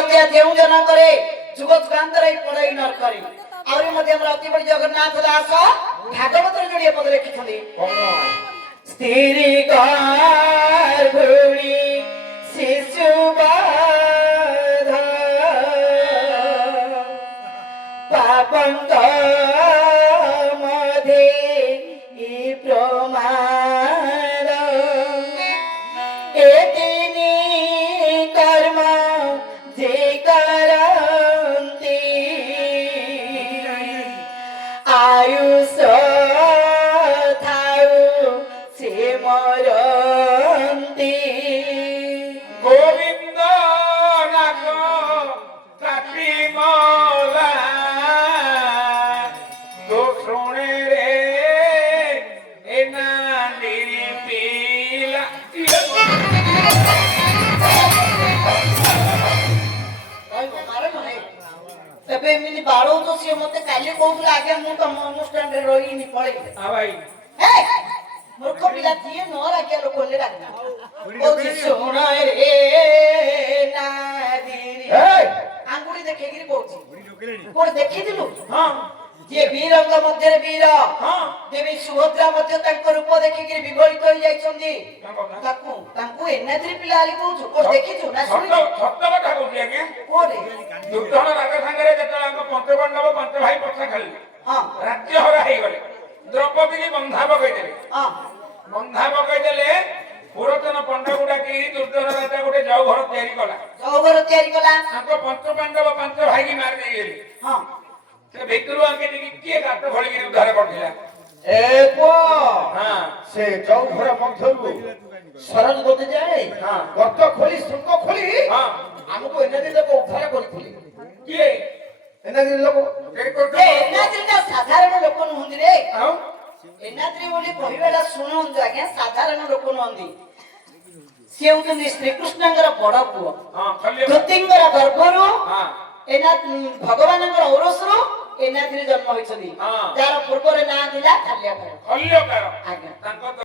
हत्या जेउ जना करे जुग जुगांतर एई पड़ाई न करे आउरी मध्ये हमरा अति बड़ी जगन्नाथ दास भागवत जोड़िए पद लिखिछथि स्त्री गर्भुणी शिशु बाधा पापंत मधे इ प्रमाद एतिनी कर्म जे करन्ति आयुष थाउ से मरन्ति गोविंद नाग काटी मौला तो सुने रे एना निर्पीला तबे मिनी बाड़ो तो से मते काले कोहुला आगे मु तो अनुष्ठान रे रही नि पड़े हां भाई हे मूर्ख पिला दिए न राखे लोक कोले राखना ओ सुना रे नादिरी आंगुड़ी देखेगिरी कहूची कोन देखि दिलु हां जे वीरंग मध्य वीर हां देवी सुभद्रा मध्य तांक रूप देखिगिरी विगलित होई जाइछंदी तांकु एनाद्री पिला आली कहूछु को देखिछु ना सुनि सत्य कथा कहूची आगे कोरे दुर्धन राजा संगरे जतला अंग पंचपांडव पंच भाई पछा खाली हां राज्य हरा हेई गले द्रौपदी की बंधा पकई देले हां बंधा पकई देले पुरातन पंडा गुडा की दुर्धन राजा गोटे जाऊ घर तयारी कला जाऊ घर तयारी कला ताको पंचपांडव पंच भाई की मार दे गेली हां से भितरु आके देखि के गात भଳି की उद्धार करथिला ए पो हां से जाऊ घर मध्यरु सरज गते जाए हां गत खोली सुंग खोली हां हमको एनादी लोक उद्धार करथिले के एनादी लोक के ए करथि एनाद्री ना साधारण लोक नहुंदी रे हां एनाद्री बोली कहिबेला सुनंदु आज्ञा साधारण लोक नहुंदी से होतंदी श्री कृष्णंगर बड़ पुओ हां खल्ले कृतिंगर गर्भरु हां एना भगवानंगर औरसरु एनाद्री जन्म होइछदी हां जार पूर्वरे ना दिला काल्याकर खल्ले कर आज्ञा तांको